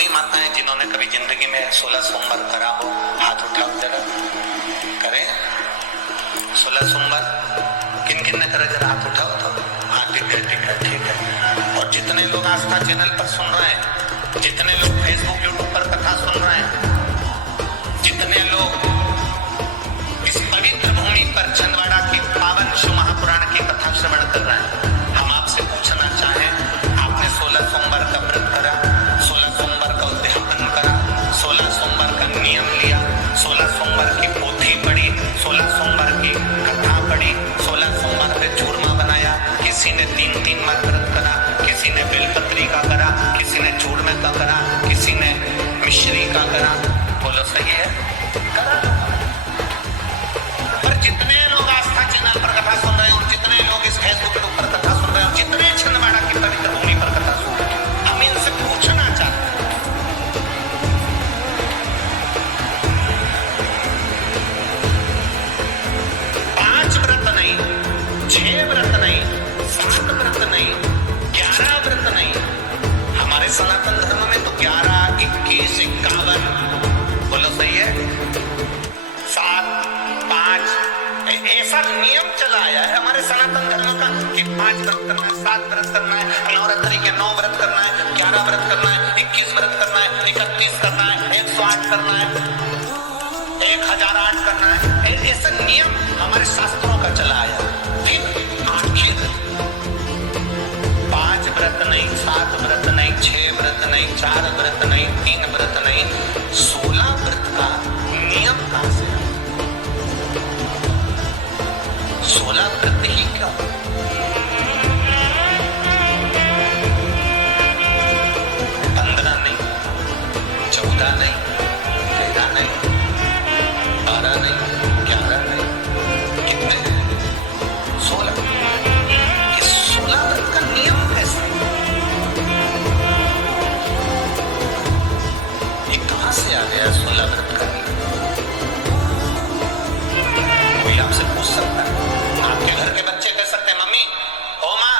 हुई माताएं जिन्होंने कभी जिंदगी में 16 सोमवार करा हो, हाथ उठाओ जरा। करें 16 सोमवार? किन किन ने करा, जरा हाथ उठाओ तो। हाँ ठीक है ठीक है ठीक है। और जितने लोग आस्था चैनल पर सुन रहे हैं, जितने लोग फेसबुक यूट्यूब पर कथा सुन रहे हैं, जितने लोग इस पवित्र भूमि पर छिंदवाड़ा की पावन शिव महापुराण की कथा श्रवण कर रहे हैं, हम आपसे पूछना चाहें, आपने 16 सोमवार का व्रत करा, 16 सोमवार का उद्यापन करा, 16 सोमवार का नियम लिया, 16 सोमवार की पोथी पढ़ी, 16 सोमवार की कथा पढ़ी, 16 सोमवार पे चूरमा बनाया, किसी ने 3-3 बार व्रत करा, किसी ने बेलपत्री का करा, किसी ने चूरमे का करा, किसी ने मिश्री का करा। बोलो सही है? करा। पर जितने लोग आस्था चैनल पर कथा सुन रहे हैं, जितने लोग इस फेसबुक पर कथा सुन रहे हैं, जितने छिंदवाड़ा की पवित्र भूमि पर कथा सुन रहे हैं, हम इनसे पूछना चाहते हैं, 5 व्रत नहीं, 6 व्रत नहीं, 7 व्रत नहीं, 11 व्रत नहीं, हमारे सनातन धर्म में तो 11, 21, 51, बोलो सही है, 7, 5, ऐसा नियम चला आया है हमारे सनातन धर्म का कि 5 व्रत करना है, 7 व्रत करना है, नवरात्रि के 9 व्रत करना है, 11 व्रत करना है, 21 व्रत करना है, 31 करना है, 108 करना है, 1008 करना है। ऐसा नियम हमारे शास्त्रों का चला आया। फिर आखिर 5 व्रत नहीं, 7 व्रत नहीं, 6 व्रत नहीं, 4 व्रत नहीं, 3 व्रत नहीं, 16 व्रत का नियम कहां से? 16 व्रत ही क्यों? 15 नहीं, 14 नहीं, 13 नहीं, 12 नहीं, 11 नहीं, कितने? 16। इस 16 व्रत का नियम कैसे? ये कहां से आ गया 16 व्रत का नियम? कोई आपसे पूछ सकता है? आपके घर के बच्चे कह सकते हैं, मम्मी ओ माँ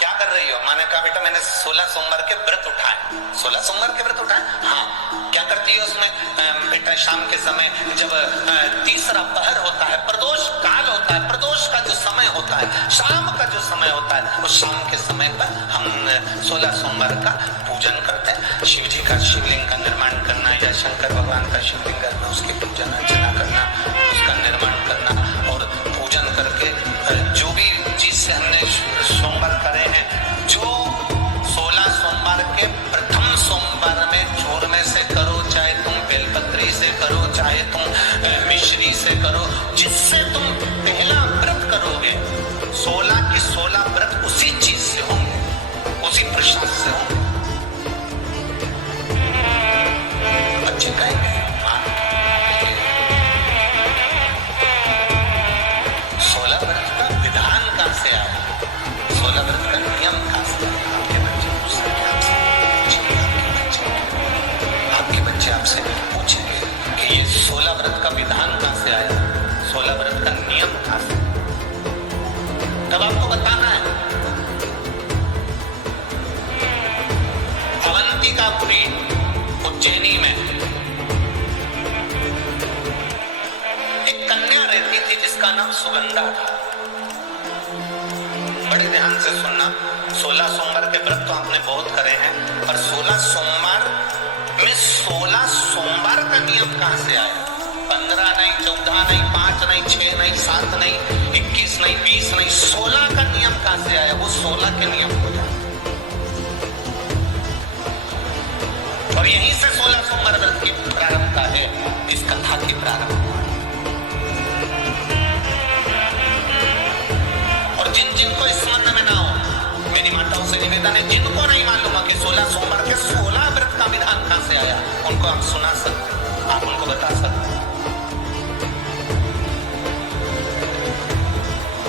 क्या कर रही हो? मैंने कहा बेटा मैंने 16 सोमवार के व्रत उठाए। 16 सोमवार के व्रत उठाए? हाँ। क्या करती है उसमें? बेटा शाम के समय जब तीसरा पहर होता है, प्रदोष काल होता है, प्रदोष का जो समय होता है, शाम का जो समय होता है, उस शाम के समय पर हम 16 सोमवार का पूजन करते हैं। शिव जी का शिवलिंग का निर्माण करना या शंकर भगवान का शिवलिंग करना, उसकी पूजन अर्चना करना, उसका निर्माण करना और पूजन करके जो भी चीज से हमने सोमवार करे हैं, जो 16 सोमवार के प्रथम सोमवार में चूरमे से करो, चाहे तुम बेलपत्री से करो, चाहे तुम मिश्री से करो, जिससे तुम पहला व्रत करोगे, 16 की 16 व्रत उसी चीज से होंगे, उसी प्रसाद से होंगे। बच्चे कहेंगे 16 व्रत का विधान कहां से आया, 16 व्रत का नियम कहां से आया? आपके बच्चे पूछ सकते हैं, आपके बच्चे आपसे पूछेंगे कि ये 16 व्रत का विधान कहां से आया, 16 व्रत का नियम कहां से? तब आपको बताना है। अवंतिकापुरी उज्जैनी में एक कन्या रहती थी जिसका नाम सुगंधा था। बड़े ध्यान से सुनना, 16 सोमवार के व्रत तो आपने बहुत करे हैं, पर 16 सोमवार में 16 सोमवार का नियम कहां से आया? 15 नहीं, 14 नहीं, 5 नहीं, 6 नहीं, 7 नहीं, 21 नहीं, 20 नहीं, 16 का नियम कहां से आया? वो 16 के नियम हो जाए। और यहीं से 16 सोमवार व्रत की प्रारंभ का है, इस कथा की प्रारंभ। और जिनको इस संबंध में ना हो, मेरी माताओं से निवेदन है, जिनको नहीं मालूम है कि 16 सोमवार के 16 व्रत का विधान कहां से आया, उनको आप सुना सकते, आप उनको बता सकते।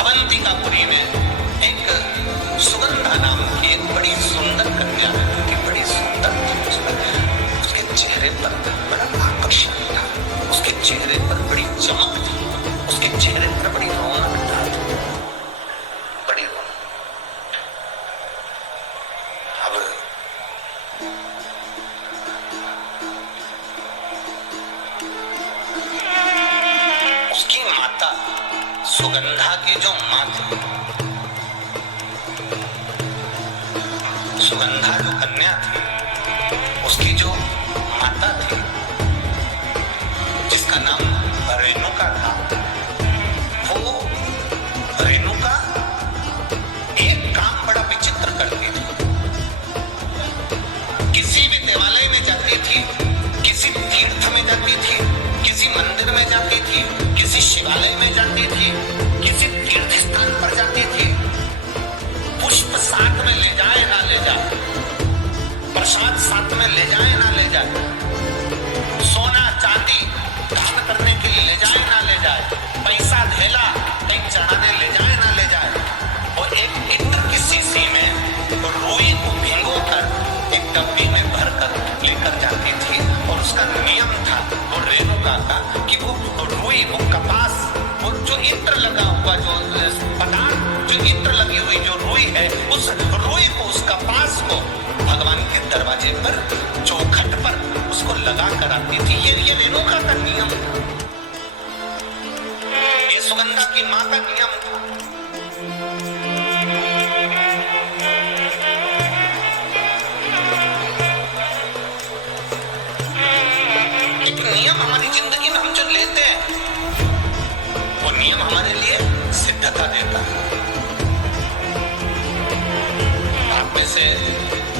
अवंतिकापुरी में एक सुगंधा नाम की एक बड़ी सुंदर कन्या रहती थी, बड़ी सुंदर थी। उसके चेहरे पर बड़ा आकर्षण था, उसके चेहरे पर बड़ी चमक थी, उसके चेहरे पर बड़ी रौनक था, बड़ी रौनक। अब सुगंधा की जो माँ थी, सुगंधा जो कन्या थी, उसकी जो माता थी जिसका नाम रेणुका था, वो रेणुका एक काम बड़ा विचित्र करती थी। किसी भी देवालय में जाती थी, किसी तीर्थ में जाती थी, किसी मंदिर में जाती थी, किसी शिवालय में जाती थी, किसी तीर्थ स्थान पर जाती थी, पुष्प साथ में ले जाए ना ले जाए, प्रसाद साथ में ले जाए ना ले जाए, सोना चांदी दान करने के लिए ले जाए ना ले जाए, पैसा धेला कहीं चढ़ाने ले जाए ना ले जाए, और एक इत्र की शीशी में रुई को भिगोकर एक डब्बी में भरकर लेकर जाती थी। और उसका नियम था वो रेणुका का कि वो रुई, वो कपास, वो जो इत्र लगा हुआ, जो पदार्थ, जो इत्र लगी हुई जो रुई है, उस रुई को, उस कपास को भगवान के दरवाजे पर, चौखट पर उसको लगा कर आती थी। ये रेणुका का नियम था, ये सुगंधा की माँ का नियम था। एक नियम हमारी जिंदगी में हम जो लेते हैं, वो नियम हमारे लिए सिद्धता देता है। आप में से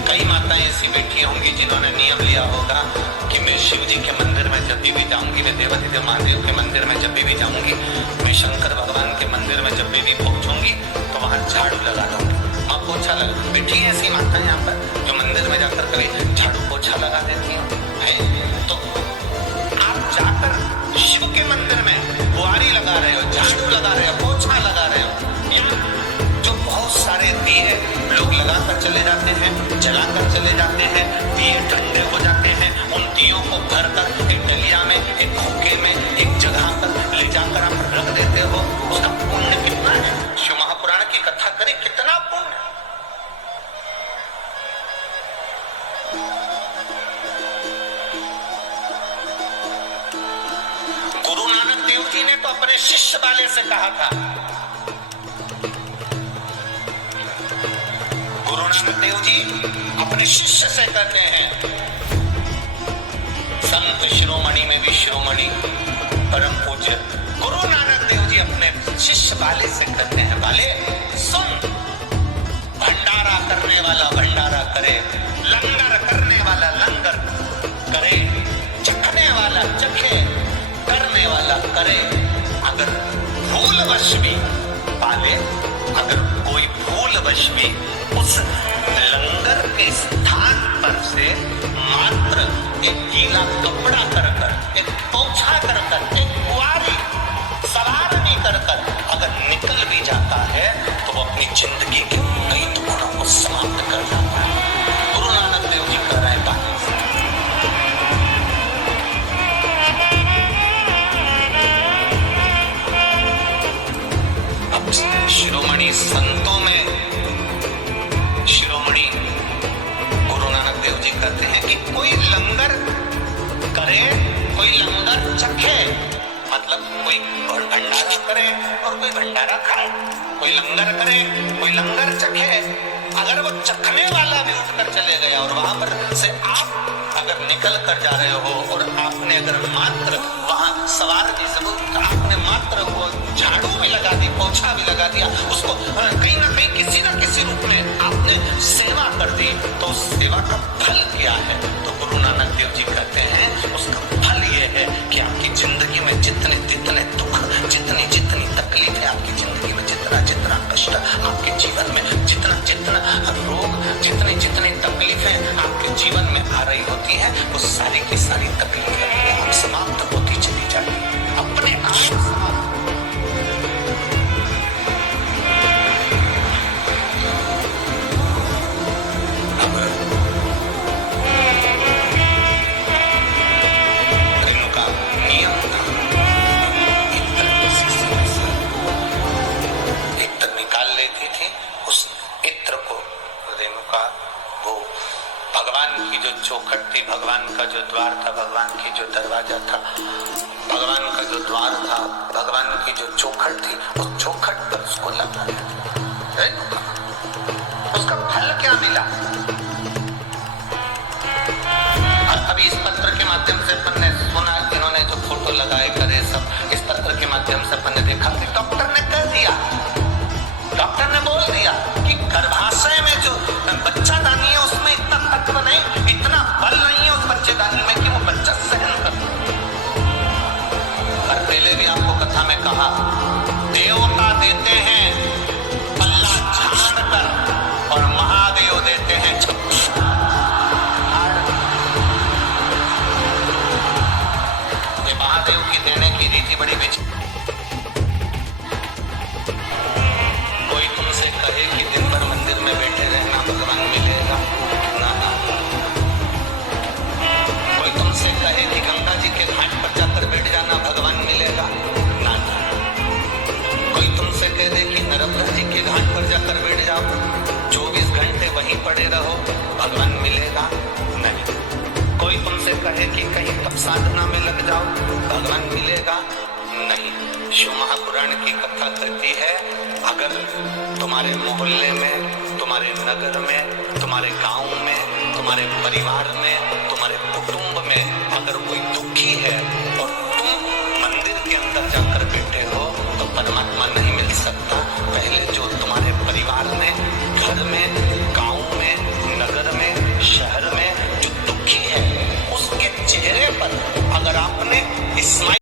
कई माताएं ऐसी बैठी होंगी जिन्होंने नियम लिया होगा कि मैं शिव जी के मंदिर में जब भी जाऊंगी, मैं देवाधिदेव महादेव के मंदिर में जब भी जाऊंगी, मैं शंकर भगवान के मंदिर में जब भी पहुंचूंगी तो वहां झाड़ू लगा दूंगी, वहां पोछा लगा। बैठी है ऐसी माताएं यहाँ पर जो मंदिर में जाकर कभी झाड़ू पोछा लगा देती है। तो आप जाकर शिव के मंदिर में बुआरी लगा रहे हो, झाड़ू लगा रहे हो, पोछा लगा रहे हो, जो बहुत सारे दिए लोग लगाकर चले जाते हैं, जलाकर चले जाते हैं, दिए ठंडे हो जाते हैं, उन दियों को भरकर एक डलिया में, एक खोखे में, एक जगह पर ले जाकर आप रख देते हो। उसका पुण्य कितना है? शिव महापुराण की कथा करें, कितना पुण्य। गुरु नानक देव जी ने तो अपने शिष्य वाले से कहा था, गुरु नानक देव जी अपने शिष्य से कहते हैं, संत शिरोमणि में भी शिरोमणि परम पूज्य गुरु नानक देव जी अपने शिष्य वाले से कहते हैं, वाले सुन, भंडारा करने वाला भंडारा करे, लंगर करने वाला लंगर करे, चखने वाला चखे, करने वाला करे। अगर भूलवश भी पाले, अगर कोई भूलवश भी उस लंगर के स्थान पर से मात्र एक गीला कपड़ा कर कर, एक पोछा कर कर, एक बुआरी सवारनी कर कर अगर निकल भी जाता है तो वो अपनी जिंदगी के कई टुकड़ों को समाप्त कर जाता है। गुरु नानक देव जी कह रहे हैं बात। अब शिरोमणि संतों में शिरोमणि गुरु नानक देव जी कहते हैं कि कोई लंगर करे, कोई लंगर चखे, मतलब कोई भंडारा करे और कोई भंडारा खाए, कोई लंगर करे, कोई लंगर चखे। अगर वो चखने वाला भी उठकर चले गया और वहां पर से आप अगर निकल कर जा रहे हो और आपने अगर मात्र वहां सवार जी से आपने मात्र वो झाड़ू भी लगा दी, पोछा भी लगा दिया, उसको कहीं ना कहीं किसी न किसी रूप में आपने सेवा कर दी, तो उस सेवा का फल क्या है? तो गुरु नानक देव जी कहते हैं उसका फल ये है कि आपकी जिंदगी में जितने जितने दुख, जितनी जितनी तकलीफ है आपकी जिंदगी में, जितना जितना कष्ट आपके जीवन में, जितना जितना रोग, जितनी जितनी तकलीफें आपके जीवन में आ रही होती हैं, वो सारी की सारी तकलीफें आप समाप्त होती चली जाएगी, अपने आप समाप्त। अब रेणुका नियम था, इत्र निकाल लेती थी, उस इत्र को रेणुका वो भगवान की जो चौखट थी, भगवान का जो द्वार था, भगवान की जो दरवाजा था, भगवान का जो द्वार था, भगवान की जो चौखट थी, उस चौखट पर उसको लगाया। उसका फल क्या मिला? और अभी इस पत्र के माध्यम से अपन ने सुना, इन्होंने जो फोटो लगाए करे सब, इस पत्र के माध्यम से अपन ने देखा कि डॉक्टर ने कह दिया, डॉक्टर ने बोल दिया कि गर्भाशय में जो बच्चादानी है उसमें इतना तत्व नहीं, इतना बल नहीं है उस बच्चेदानी में कि वो बच्चा सहन कर। और पहले भी आपको कथा में कहा, देवता देते हैं पल्ला झाड़ कर और महादेव देते हैं छप्पन। ये महादेव की देने की रीति बड़ी विचित्र। कोई तुमसे कहे कि दिन भर मंदिर में बैठे रहना भगवान मिलेगा, ना ना। कोई तुमसे कहे कि गंगा जी के घाट पर जाकर बैठ जाना भगवान मिलेगा, ना ना। कोई तुमसे कह दे कि नर्मदा जी के घाट पर जाकर बैठ जाओ, 24 घंटे वहीं पड़े रहो, भगवान मिलेगा, नहीं। कोई तुमसे कहे कि कहीं तप साधना में लग जाओ, भगवान मिलेगा, नहीं। शिव महापुराण की कथा कहती है, अगर तुम्हारे मोहल्ले में, तुम्हारे नगर में, तुम्हारे गांव में, तुम्हारे परिवार में, तुम्हारे कुटुंब में अगर कोई दुखी है,